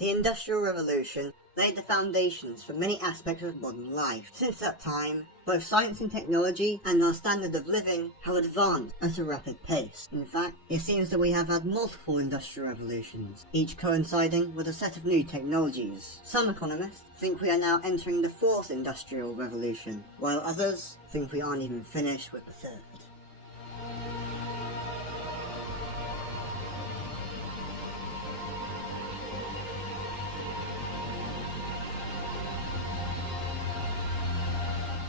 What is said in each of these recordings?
The Industrial Revolution laid the foundations for many aspects of modern life. Since that time, both science and technology and our standard of living have advanced at a rapid pace. In fact, it seems that we have had multiple industrial revolutions, each coinciding with a set of new technologies. Some economists think we are now entering the fourth industrial revolution, while others think we aren't even finished with the third.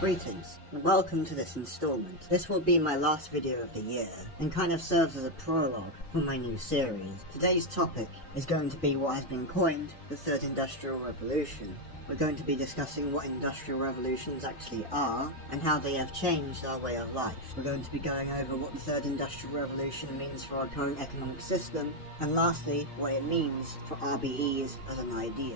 Greetings, and welcome to this installment. This will be my last video of the year, and kind of serves as a prologue for my new series. Today's topic is going to be what has been coined the Third Industrial Revolution. We're going to be discussing what industrial revolutions actually are, and how they have changed our way of life. We're going to be going over what the Third Industrial Revolution means for our current economic system, and lastly, what it means for RBEs as an idea.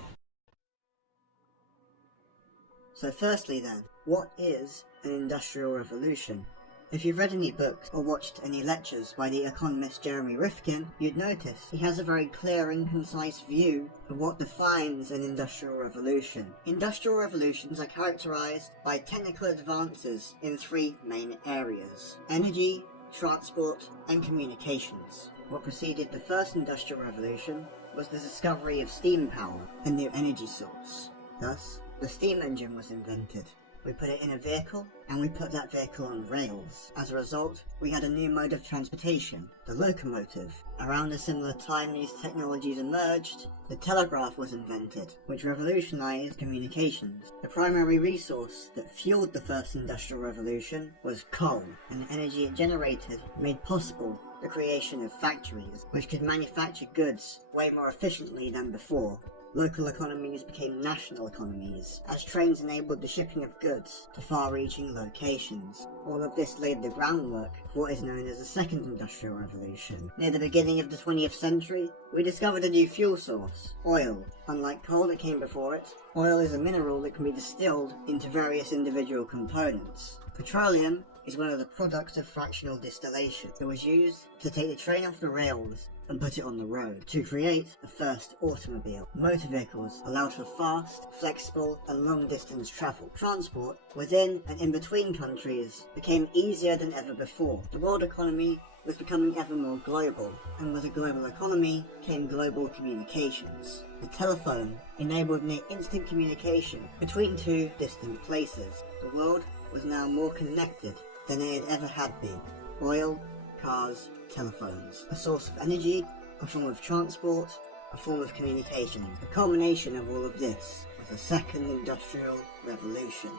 So firstly then, what is an industrial revolution? If you've read any books or watched any lectures by the economist Jeremy Rifkin, you'd notice he has a very clear and concise view of what defines an industrial revolution. Industrial revolutions are characterized by technical advances in three main areas: energy, transport, and communications. What preceded the first industrial revolution was the discovery of steam power, a new energy source. Thus, the steam engine was invented. We put it in a vehicle, and we put that vehicle on rails. As a result, we had a new mode of transportation, the locomotive. Around a similar time these technologies emerged, the telegraph was invented, which revolutionized communications. The primary resource that fueled the first industrial revolution was coal, and the energy it generated made possible the creation of factories, which could manufacture goods way more efficiently than before. Local economies became national economies, as trains enabled the shipping of goods to far-reaching locations. All of this laid the groundwork for what is known as the Second Industrial Revolution. Near the beginning of the 20th century, we discovered a new fuel source: oil. Unlike coal that came before it, oil is a mineral that can be distilled into various individual components. Petroleum is one of the products of fractional distillation. It was used to take the train off the rails and put it on the road to create the first automobile. Motor vehicles allowed for fast, flexible, and long-distance travel. Transport within and in between countries became easier than ever before. The world economy was becoming ever more global, and with a global economy came global communications. The telephone enabled near instant communication between two distant places. The world was now more connected than it had ever had been. Oil, cars, telephones. A source of energy, a form of transport, a form of communication. The culmination of all of this was the Second Industrial Revolution.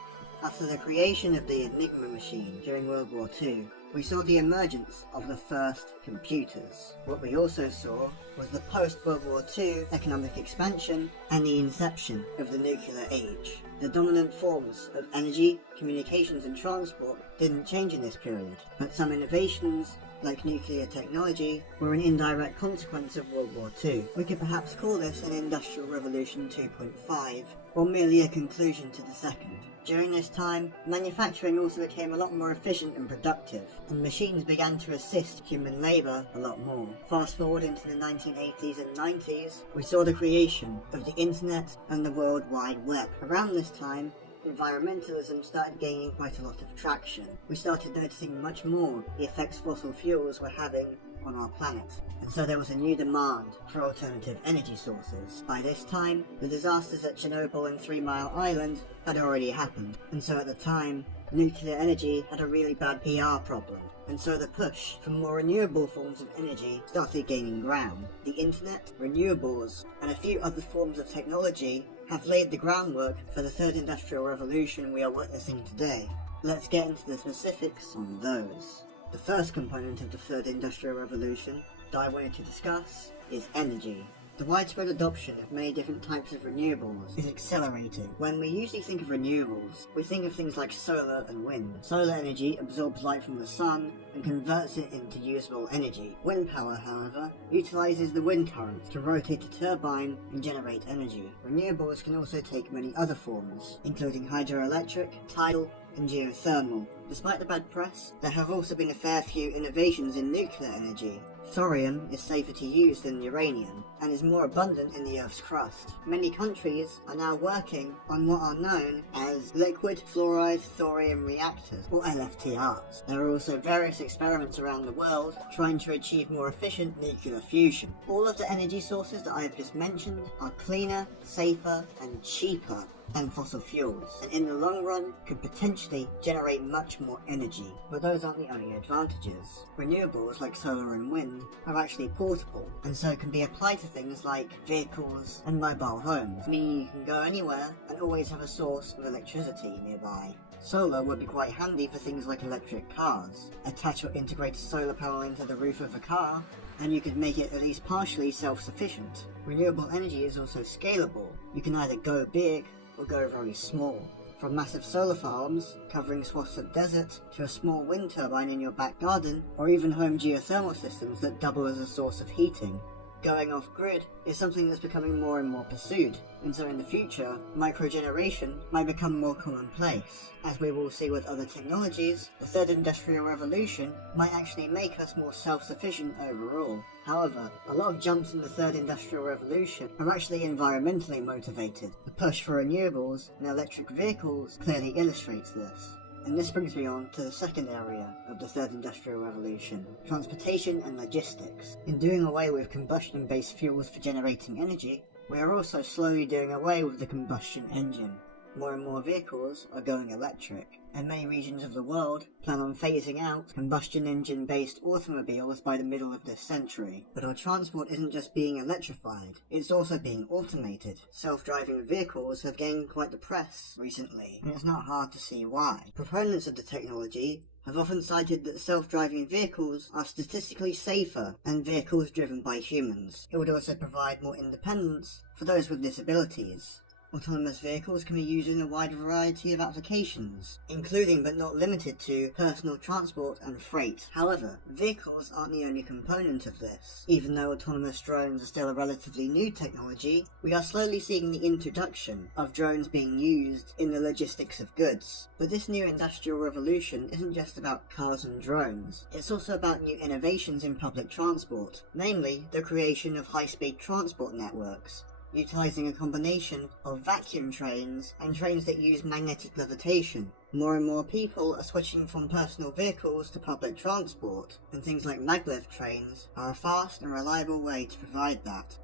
After the creation of the Enigma machine during World War II, we saw the emergence of the first computers. What we also saw was the post-World War II economic expansion and the inception of the nuclear age. The dominant forms of energy, communications and transport didn't change in this period, but some innovations, like nuclear technology, were an indirect consequence of World War II. We could perhaps call this an Industrial Revolution 2.5, or merely a conclusion to the second. During this time, manufacturing also became a lot more efficient and productive, and machines began to assist human labour a lot more. Fast forward into the 1980s and 90s, we saw the creation of the internet and the World Wide Web. Around this time, environmentalism started gaining quite a lot of traction. We started noticing much more the effects fossil fuels were having on our planet, and so there was a new demand for alternative energy sources. By this time, the disasters at Chernobyl and 3 Mile Island had already happened, and so at the time, nuclear energy had a really bad PR problem, and so the push for more renewable forms of energy started gaining ground. The internet, renewables, and a few other forms of technology have laid the groundwork for the Third Industrial Revolution we are witnessing today. Let's get into the specifics on those. The first component of the Third Industrial Revolution that I wanted to discuss is energy. The widespread adoption of many different types of renewables is accelerating. When we usually think of renewables, we think of things like solar and wind. Solar energy absorbs light from the sun and converts it into usable energy. Wind power, however, utilizes the wind current to rotate a turbine and generate energy. Renewables can also take many other forms, including hydroelectric, tidal, and geothermal. Despite the bad press, there have also been a fair few innovations in nuclear energy. Thorium is safer to use than uranium, and is more abundant in the Earth's crust. Many countries are now working on what are known as liquid fluoride thorium reactors, or LFTRs. There are also various experiments around the world trying to achieve more efficient nuclear fusion. All of the energy sources that I have just mentioned are cleaner, safer, and cheaper than fossil fuels, and in the long run could potentially generate much more energy. But those aren't the only advantages. Renewables like solar and wind are actually portable, and so can be applied to things like vehicles and mobile homes, meaning you can go anywhere and always have a source of electricity nearby. Solar would be quite handy for things like electric cars. Attach or integrate a solar panel into the roof of a car, and you could make it at least partially self-sufficient. Renewable energy is also scalable. You can either go big or go very small. From massive solar farms covering swaths of desert to a small wind turbine in your back garden, or even home geothermal systems that double as a source of heating. Going off-grid is something that's becoming more and more pursued, and so in the future, microgeneration might become more commonplace. As we will see with other technologies, the third industrial revolution might actually make us more self-sufficient overall. However, a lot of jumps in the third industrial revolution are actually environmentally motivated. The push for renewables and electric vehicles clearly illustrates this. And this brings me on to the second area of the third industrial revolution, transportation and logistics. In doing away with combustion-based fuels for generating energy, we are also slowly doing away with the combustion engine. More and more vehicles are going electric, and many regions of the world plan on phasing out combustion engine-based automobiles by the middle of this century. But our transport isn't just being electrified, it's also being automated. Self-driving vehicles have gained quite the press recently, and it's not hard to see why. Proponents of the technology have often cited that self-driving vehicles are statistically safer than vehicles driven by humans. It would also provide more independence for those with disabilities. Autonomous vehicles can be used in a wide variety of applications, including but not limited to personal transport and freight. However, vehicles aren't the only component of this. Even though autonomous drones are still a relatively new technology, we are slowly seeing the introduction of drones being used in the logistics of goods. But this new industrial revolution isn't just about cars and drones, it's also about new innovations in public transport, namely the creation of high-speed transport networks, utilising a combination of vacuum trains and trains that use magnetic levitation. More and more people are switching from personal vehicles to public transport, and things like maglev trains are a fast and reliable way to provide that.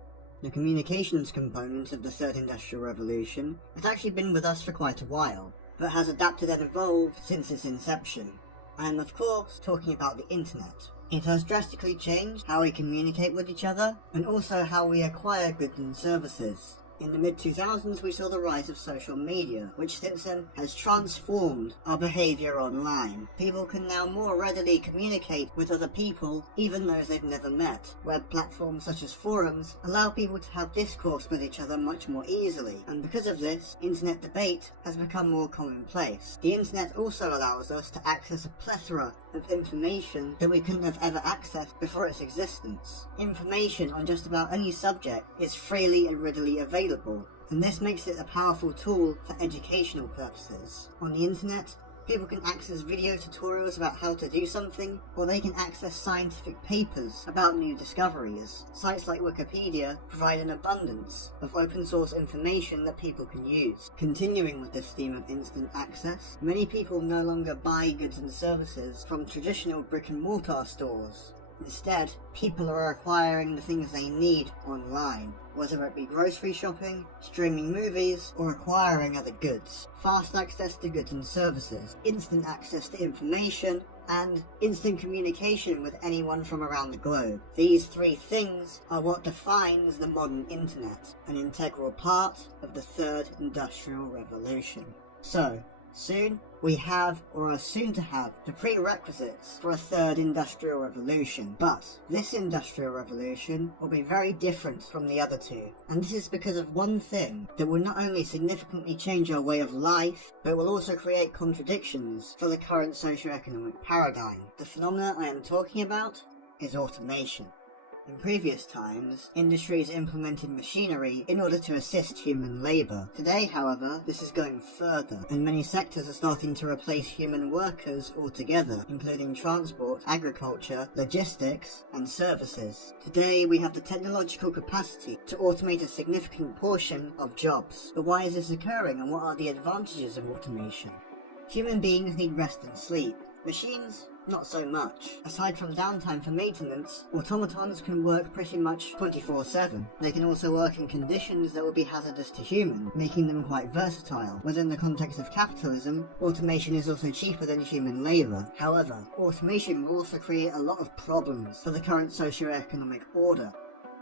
The communications component of the third industrial revolution has actually been with us for quite a while, but has adapted and evolved since its inception. I am of course talking about the internet. It has drastically changed how we communicate with each other, and also how we acquire goods and services. In the mid-2000s we saw the rise of social media, which since then has transformed our behaviour online. People can now more readily communicate with other people, even those they've never met. Web platforms such as forums allow people to have discourse with each other much more easily, and because of this, internet debate has become more commonplace. The internet also allows us to access a plethora of information that we couldn't have ever accessed before its existence. Information on just about any subject is freely and readily available, and this makes it a powerful tool for educational purposes. On the internet, people can access video tutorials about how to do something, or they can access scientific papers about new discoveries. Sites like Wikipedia provide an abundance of open source information that people can use. Continuing with this theme of instant access, many people no longer buy goods and services from traditional brick and mortar stores. Instead, people are acquiring the things they need online, whether it be grocery shopping, streaming movies, or acquiring other goods. Fast access to goods and services, instant access to information, and instant communication with anyone from around the globe. These three things are what defines the modern internet, an integral part of the third industrial revolution. So, soon, we have, or are soon to have, the prerequisites for a third industrial revolution. But this industrial revolution will be very different from the other two. And this is because of one thing that will not only significantly change our way of life, but will also create contradictions for the current socio-economic paradigm. The phenomena I am talking about is automation. In previous times, industries implemented machinery in order to assist human labour. Today, however, this is going further, and many sectors are starting to replace human workers altogether, including transport, agriculture, logistics, and services. Today, we have the technological capacity to automate a significant portion of jobs. But why is this occurring, and what are the advantages of automation? Human beings need rest and sleep. Machines, not so much. Aside from downtime for maintenance, automatons can work pretty much 24/7. They can also work in conditions that would be hazardous to humans, making them quite versatile. Within the context of capitalism, automation is also cheaper than human labour. However, automation will also create a lot of problems for the current socio-economic order.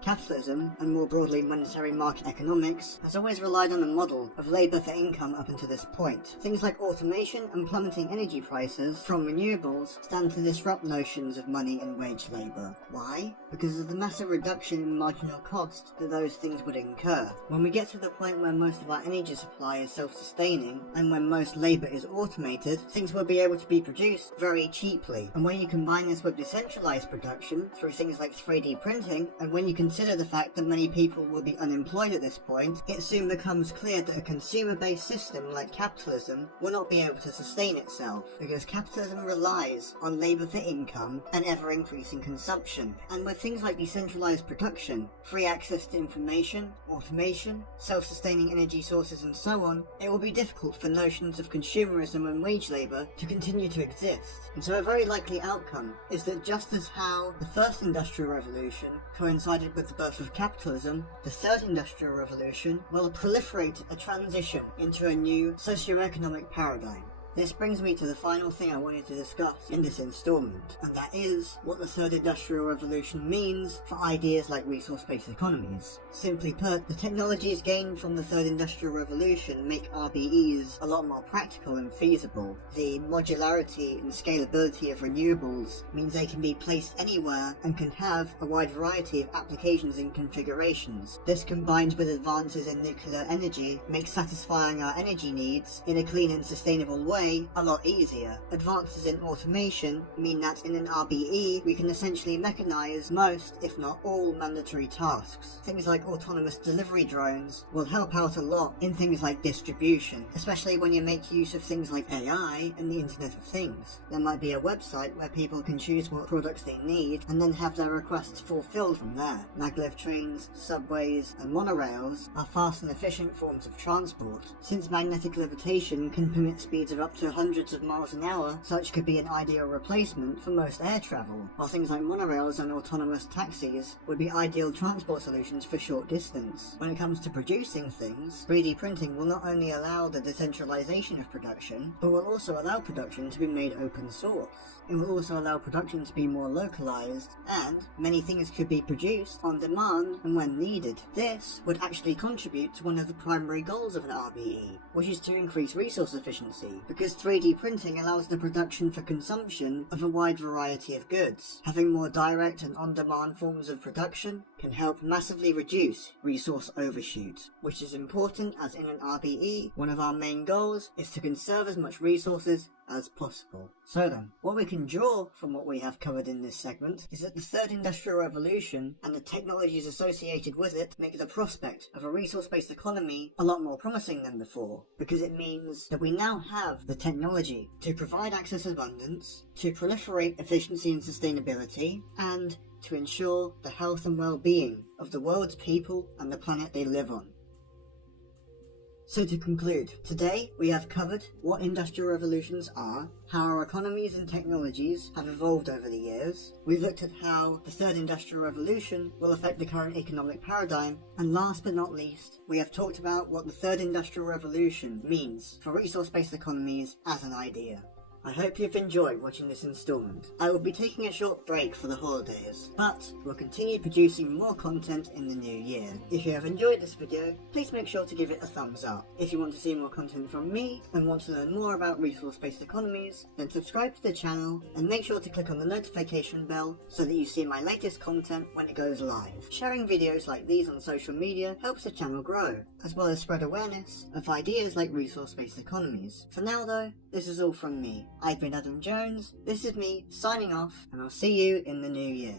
Capitalism, and more broadly monetary market economics, has always relied on a model of labour for income up until this point. Things like automation and plummeting energy prices from renewables stand to disrupt notions of money and wage labour. Why? Because of the massive reduction in marginal cost that those things would incur. When we get to the point where most of our energy supply is self-sustaining, and when most labour is automated, things will be able to be produced very cheaply. And when you combine this with decentralised production through things like 3D printing, and when you consider the fact that many people will be unemployed at this point, it soon becomes clear that a consumer-based system like capitalism will not be able to sustain itself, because capitalism relies on labour for income and ever-increasing consumption. And with things like decentralised production, free access to information, automation, self-sustaining energy sources and so on, it will be difficult for notions of consumerism and wage labour to continue to exist. And so a very likely outcome is that just as how the first industrial revolution coincided with the birth of capitalism, the third industrial revolution will proliferate a transition into a new socio-economic paradigm. This brings me to the final thing I wanted to discuss in this installment, and that is what the third industrial revolution means for ideas like resource-based economies. Simply put, the technologies gained from the third industrial revolution make RBEs a lot more practical and feasible. The modularity and scalability of renewables means they can be placed anywhere and can have a wide variety of applications and configurations. This, combined with advances in nuclear energy, makes satisfying our energy needs in a clean and sustainable way a lot easier. Advances in automation mean that in an RBE we can essentially mechanize most, if not all, mandatory tasks. Things like autonomous delivery drones will help out a lot in things like distribution, especially when you make use of things like AI and the Internet of Things. There might be a website where people can choose what products they need and then have their requests fulfilled from there. Maglev trains, subways, and monorails are fast and efficient forms of transport. Since magnetic levitation can permit speeds of up to hundreds of miles an hour, such could be an ideal replacement for most air travel, while things like monorails and autonomous taxis would be ideal transport solutions for short distance. When it comes to producing things, 3D printing will not only allow the decentralization of production, but will also allow production to be made open source. It will also allow production to be more localized, and many things could be produced on demand and when needed. This would actually contribute to one of the primary goals of an RBE, which is to increase resource efficiency, because 3D printing allows the production for consumption of a wide variety of goods. Having more direct and on-demand forms of production can help massively reduce resource overshoot, which is important as in an RBE, one of our main goals is to conserve as much resources as possible. So then, what we can draw from what we have covered in this segment is that the third industrial revolution and the technologies associated with it make the prospect of a resource-based economy a lot more promising than before, because it means that we now have the technology to provide access abundance, to proliferate efficiency and sustainability, and to ensure the health and well-being of the world's people and the planet they live on. So to conclude, today we have covered what industrial revolutions are, how our economies and technologies have evolved over the years, we've looked at how the third industrial revolution will affect the current economic paradigm, and last but not least, we have talked about what the third industrial revolution means for resource-based economies as an idea. I hope you've enjoyed watching this installment. I will be taking a short break for the holidays, but we'll continue producing more content in the new year. If you have enjoyed this video, please make sure to give it a thumbs up. If you want to see more content from me and want to learn more about resource-based economies, then subscribe to the channel and make sure to click on the notification bell so that you see my latest content when it goes live. Sharing videos like these on social media helps the channel grow, as well as spread awareness of ideas like resource-based economies. For now though, this is all from me. I've been Adam Jones, this is me signing off, and I'll see you in the new year.